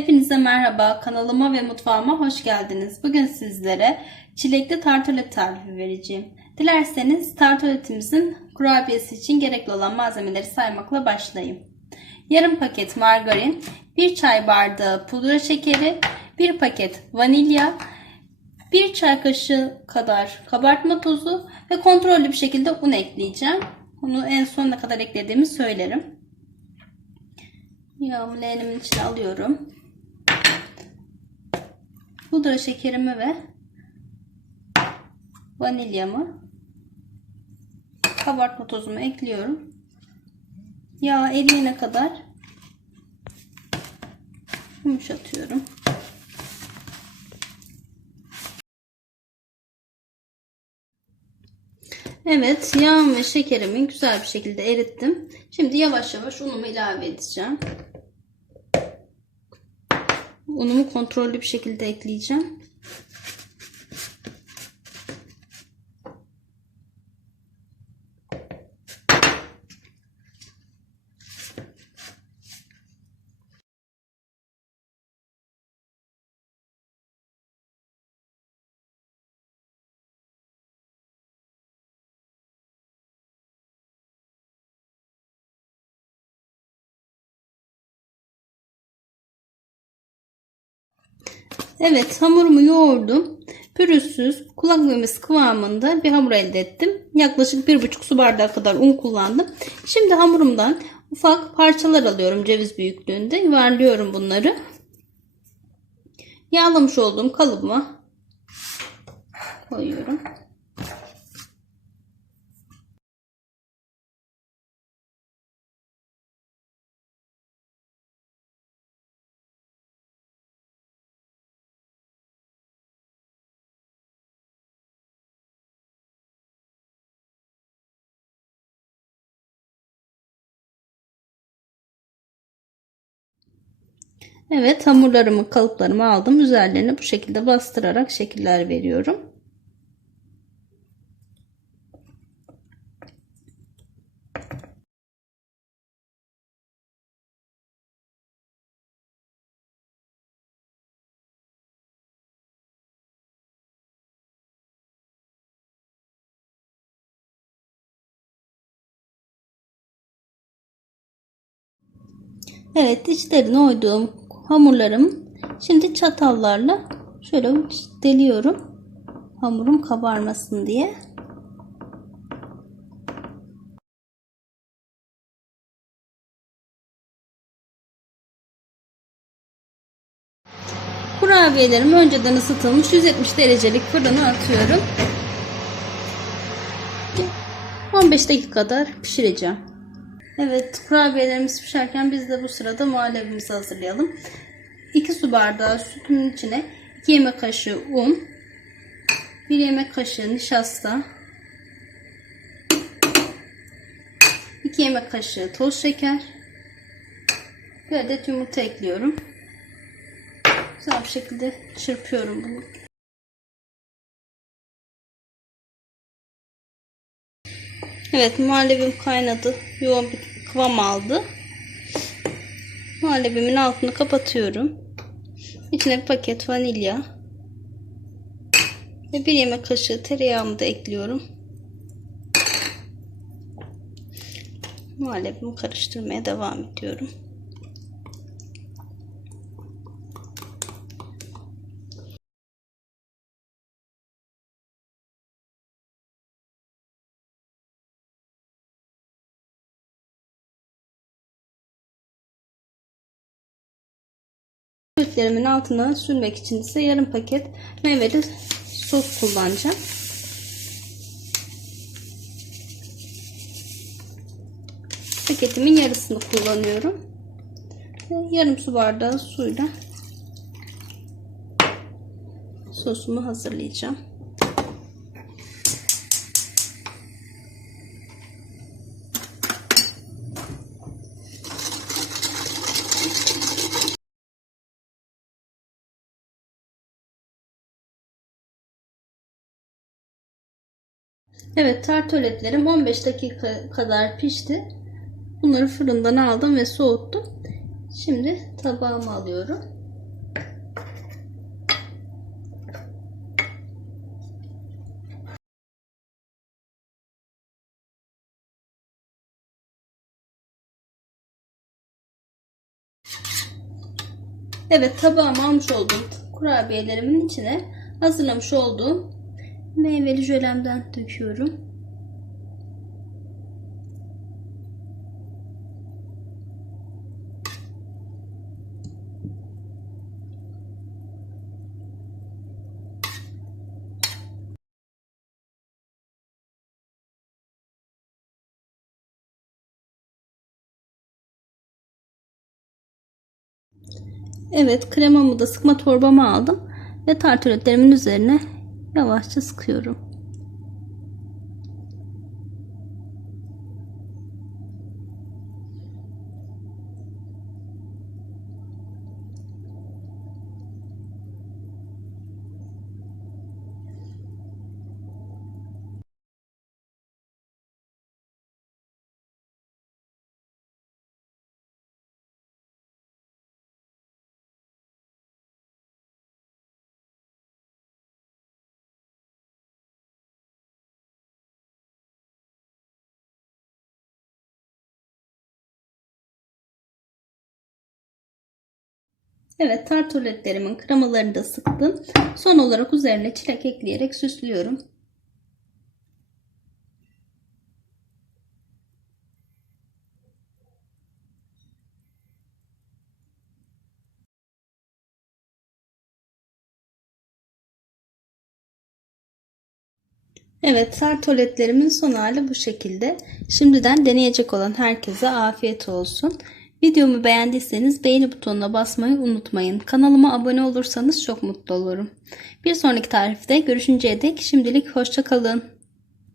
Hepinize merhaba. Kanalıma ve mutfağıma hoş geldiniz. Bugün sizlere çilekli tartolet tarifi vereceğim. Dilerseniz tartoletimizin kurabiyesi için gerekli olan malzemeleri saymakla başlayayım. Yarım paket margarin, 1 çay bardağı pudra şekeri, 1 paket vanilya, 1 çay kaşığı kadar kabartma tozu ve kontrollü bir şekilde un ekleyeceğim. Bunu en sonuna kadar eklediğimi söylerim. Yağımı leğenimin içine alıyorum. Pudra şekerimi ve vanilyamı kabartma tozumu ekliyorum. Yağ eriyene kadar yumuşatıyorum. Evet yağım ve şekerimi güzel bir şekilde erittim. Şimdi yavaş yavaş unumu ilave edeceğim. Unumu kontrollü bir şekilde ekleyeceğim. Evet hamurumu yoğurdum. Pürüzsüz kulak memesi kıvamında bir hamur elde ettim. Yaklaşık 1,5 su bardağı kadar un kullandım. Şimdi hamurumdan ufak parçalar alıyorum ceviz büyüklüğünde. Yuvarlıyorum bunları. Yağlamış olduğum kalıbıma koyuyorum. Evet hamurlarımı kalıplarımı aldım. Üzerlerine bu şekilde bastırarak şekiller veriyorum. Evet içlerine oyduğum hamurlarım şimdi çatallarla şöyle deliyorum. Hamurum kabarmasın diye. Kurabiyelerimi önceden ısıtılmış 170 derecelik fırına atıyorum. 15 dakika kadar pişireceğim. Evet kurabiyelerimiz pişerken biz de bu sırada muhallebimizi hazırlayalım. 2 su bardağı sütün içine 2 yemek kaşığı un, 1 yemek kaşığı nişasta, 2 yemek kaşığı toz şeker, bir adet yumurta ekliyorum. Güzel bir şekilde çırpıyorum bunu. Evet muhallebim kaynadı. Yoğun bir kıvam aldı. Muhallebimin altını kapatıyorum. İçine bir paket vanilya ve bir yemek kaşığı tereyağımı da ekliyorum. Muhallebimi karıştırmaya devam ediyorum. Sütlerimin altına sürmek için ise yarım paket meyveli sos kullanacağım. Paketimin yarısını kullanıyorum. Yarım su bardağı suyla sosumu hazırlayacağım. Evet tartoletlerim 15 dakika kadar pişti. Bunları fırından aldım ve soğuttum. Şimdi tabağıma alıyorum. Evet tabağıma almış olduğum kurabiyelerimin içine hazırlamış olduğum meyveli jölemden döküyorum. Evet kremamı da sıkma torbama aldım ve tartaletlerimin üzerine yavaşça sıkıyorum. Evet tartaletlerimin kremalarını da sıktım. Son olarak üzerine çilek ekleyerek süslüyorum. Evet tartoletlerimin son hali bu şekilde. Şimdiden deneyecek olan herkese afiyet olsun. Videomu beğendiyseniz beğeni butonuna basmayı unutmayın. Kanalıma abone olursanız çok mutlu olurum. Bir sonraki tarifte görüşünceye dek şimdilik hoşçakalın.